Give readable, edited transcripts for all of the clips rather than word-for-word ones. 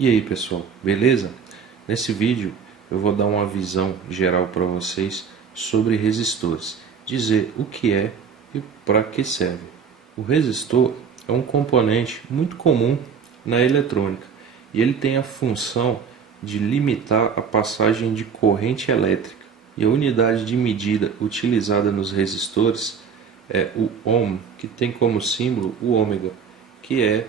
E aí pessoal, beleza? Nesse vídeo eu vou dar uma visão geral para vocês sobre resistores, dizer o que é e para que serve. O resistor é um componente muito comum na eletrônica e ele tem a função de limitar a passagem de corrente elétrica. E a unidade de medida utilizada nos resistores é o ohm, que tem como símbolo o ômega, que é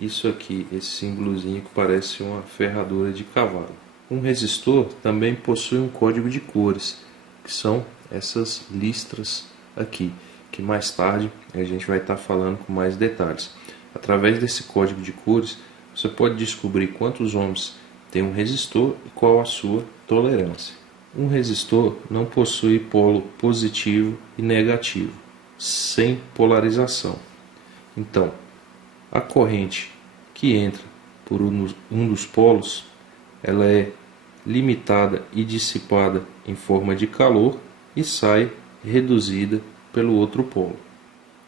isso aqui, esse símbolozinho que parece uma ferradura de cavalo. Um resistor também possui um código de cores, que são essas listras aqui, que mais tarde a gente vai estar falando com mais detalhes. Através desse código de cores, você pode descobrir quantos ohms tem um resistor e qual a sua tolerância. Um resistor não possui polo positivo e negativo, sem polarização. Então, a corrente que entra por um dos polos, ela é limitada e dissipada em forma de calor e sai reduzida pelo outro polo.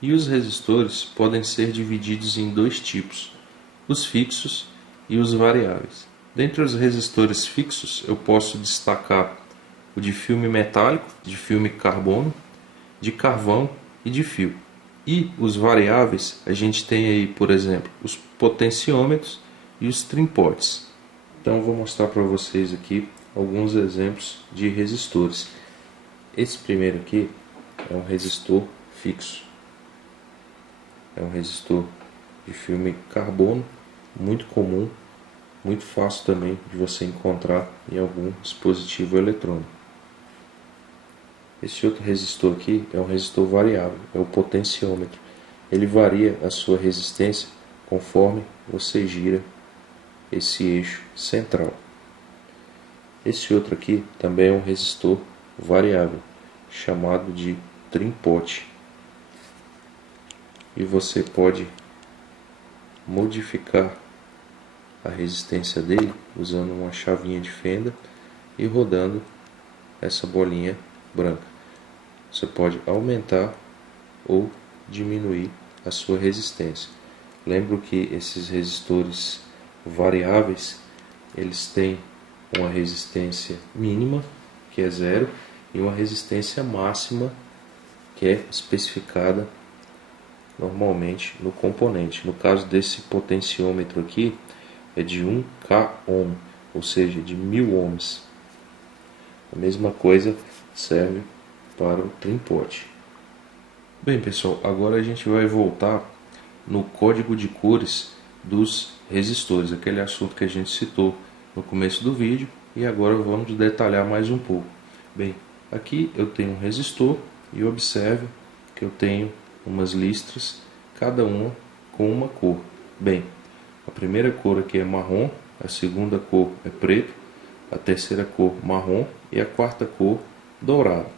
E os resistores podem ser divididos em dois tipos, os fixos e os variáveis. Dentre os resistores fixos, eu posso destacar o de filme metálico, de filme carbono, de carvão e de fio. E os variáveis, a gente tem aí, por exemplo, os potenciômetros e os trimpotes. Então eu vou mostrar para vocês aqui alguns exemplos de resistores. Esse primeiro aqui é um resistor fixo. É um resistor de filme carbono, muito comum, muito fácil também de você encontrar em algum dispositivo eletrônico. Esse outro resistor aqui é um resistor variável, é o potenciômetro. Ele varia a sua resistência conforme você gira esse eixo central. Esse outro aqui também é um resistor variável, chamado de trimpote. E você pode modificar a resistência dele usando uma chavinha de fenda e rodando essa bolinha branca. Você pode aumentar ou diminuir a sua resistência. Lembro que esses resistores variáveis, eles têm uma resistência mínima, que é 0, e uma resistência máxima, que é especificada normalmente no componente. No caso desse potenciômetro aqui, é de 1K ohm, ou seja, de 1000 ohms. A mesma coisa serve para o trimpote. Bem pessoal, agora a gente vai voltar no código de cores dos resistores, aquele assunto que a gente citou no começo do vídeo, e agora vamos detalhar mais um pouco. Bem, aqui eu tenho um resistor e observe que eu tenho umas listras, cada uma com uma cor. Bem, a primeira cor aqui é marrom, a segunda cor é preto, a terceira cor marrom e a quarta cor dourado.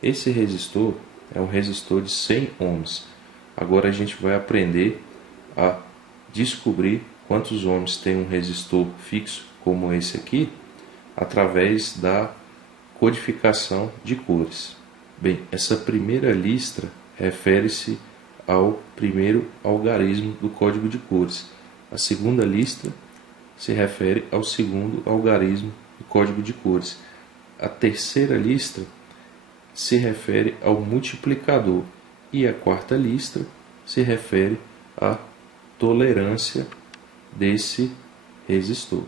Esse resistor é um resistor de 100 ohms. Agora a gente vai aprender a descobrir quantos ohms tem um resistor fixo como esse aqui, através da codificação de cores. Bem, essa primeira listra refere-se ao primeiro algarismo do código de cores. A segunda listra se refere ao segundo algarismo do código de cores. A terceira listra se refere ao multiplicador e a quarta listra se refere à tolerância desse resistor.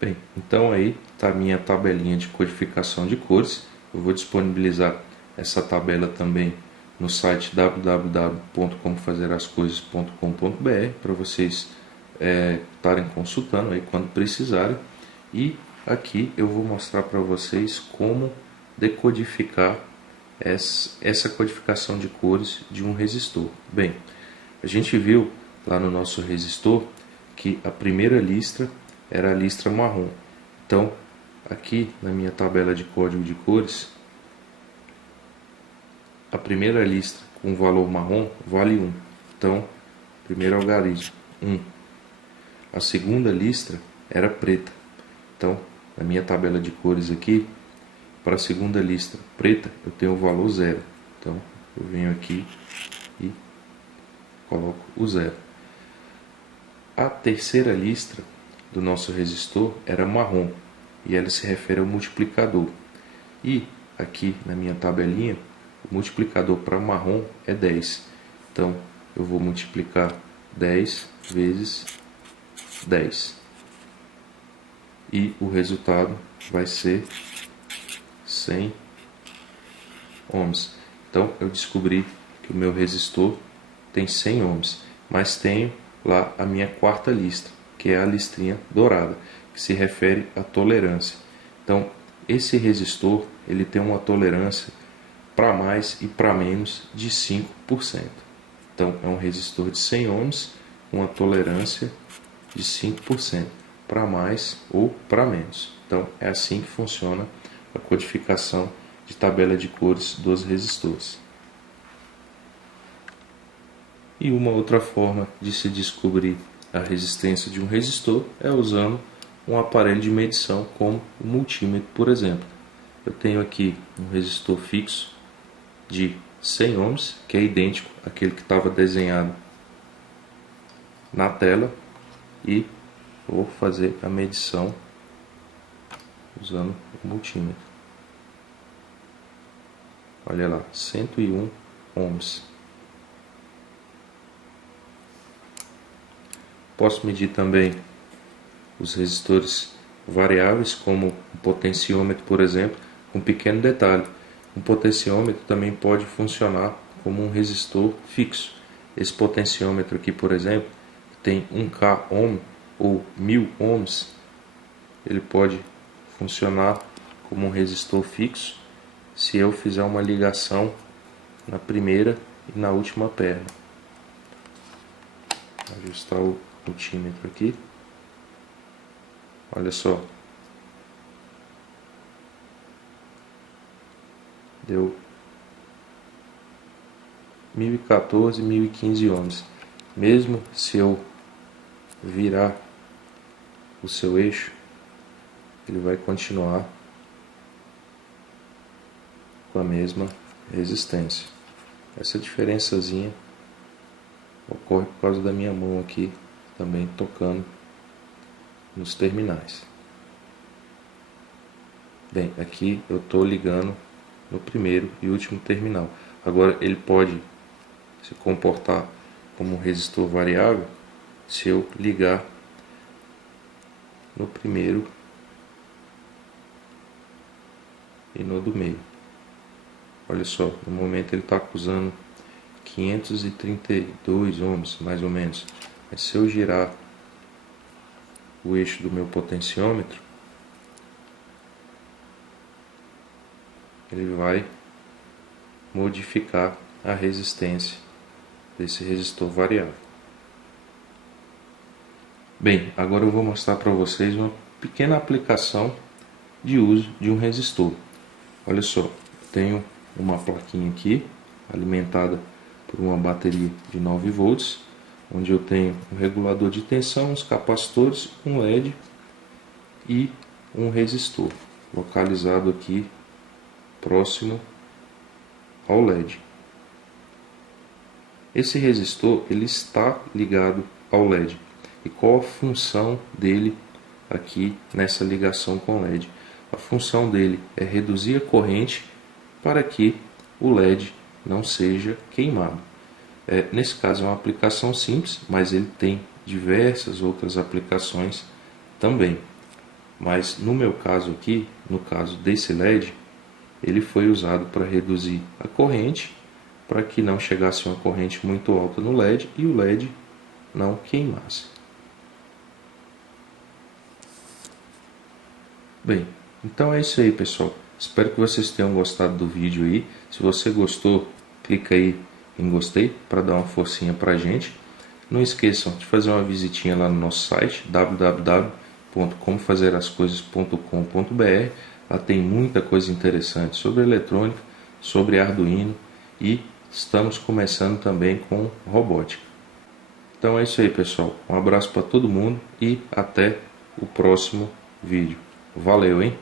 Bem, então aí está a minha tabelinha de codificação de cores. Eu vou disponibilizar essa tabela também no site www.comofazerascoisas.com.br para vocês estarem consultando aí quando precisarem. E aqui eu vou mostrar para vocês como decodificar essa codificação de cores de um resistor. Bem, a gente viu lá no nosso resistor que a primeira listra era a listra marrom. Então, aqui na minha tabela de código de cores, a primeira listra com valor marrom vale 1. Então, primeiro algarismo, 1. A segunda listra era preta. Então, na minha tabela de cores aqui, para a segunda listra preta, eu tenho o valor 0. Então, eu venho aqui e coloco o 0. A terceira listra do nosso resistor era marrom e ela se refere ao multiplicador. E aqui na minha tabelinha, o multiplicador para marrom é 10. Então eu vou multiplicar 10 vezes 10. E o resultado vai ser 100 ohms. Então eu descobri que o meu resistor tem 100 ohms, mas tenho lá a minha quarta listra, que é a listrinha dourada, que se refere à tolerância. Então esse resistor ele tem uma tolerância para mais e para menos de 5%. Então é um resistor de 100 ohms com uma tolerância de 5%, para mais ou para menos. Então é assim que funciona a codificação de tabela de cores dos resistores. E uma outra forma de se descobrir a resistência de um resistor é usando um aparelho de medição como o multímetro, por exemplo. Eu tenho aqui um resistor fixo de 100 ohms, que é idêntico àquele que estava desenhado na tela, e vou fazer a medição usando o multímetro. Olha lá, 101 ohms. Posso medir também os resistores variáveis, como o potenciômetro, por exemplo, com um pequeno detalhe. Um potenciômetro também pode funcionar como um resistor fixo. Esse potenciômetro aqui, por exemplo, tem 1K ohm ou 1000 ohms, ele pode funcionar como um resistor fixo se eu fizer uma ligação na primeira e na última perna. Vou ajustar o multímetro aqui. Olha só. Deu 1014, 1015 ohms. Mesmo se eu virar o seu eixo, ele vai continuar com a mesma resistência. Essa diferençazinha ocorre por causa da minha mão aqui também tocando nos terminais. Bem, aqui eu estou ligando no primeiro e último terminal. Agora ele pode se comportar como um resistor variável se eu ligar no primeiro e no do meio. Olha só, no momento ele está usando 532 ohms, mais ou menos. Mas se eu girar o eixo do meu potenciômetro, ele vai modificar a resistência desse resistor variável. Bem, agora eu vou mostrar para vocês uma pequena aplicação de uso de um resistor. Olha só, tenho uma plaquinha aqui alimentada por uma bateria de 9 volts, onde eu tenho um regulador de tensão, uns capacitores, um LED e um resistor localizado aqui próximo ao LED. Esse resistor ele está ligado ao LED. E qual a função dele aqui nessa ligação com o LED? A função dele é reduzir a corrente para que o LED não seja queimado. Nesse caso é uma aplicação simples, mas ele tem diversas outras aplicações também. Mas no meu caso aqui, no caso desse LED, ele foi usado para reduzir a corrente, para que não chegasse uma corrente muito alta no LED e o LED não queimasse. Bem, então é isso aí, pessoal. Espero que vocês tenham gostado do vídeo aí. Se você gostou, clica aí em gostei para dar uma forcinha pra gente. Não esqueçam de fazer uma visitinha lá no nosso site www.comofazerascoisas.com.br. Lá tem muita coisa interessante sobre eletrônica, sobre Arduino e estamos começando também com robótica. Então é isso aí, pessoal. Um abraço para todo mundo e até o próximo vídeo. Valeu, hein?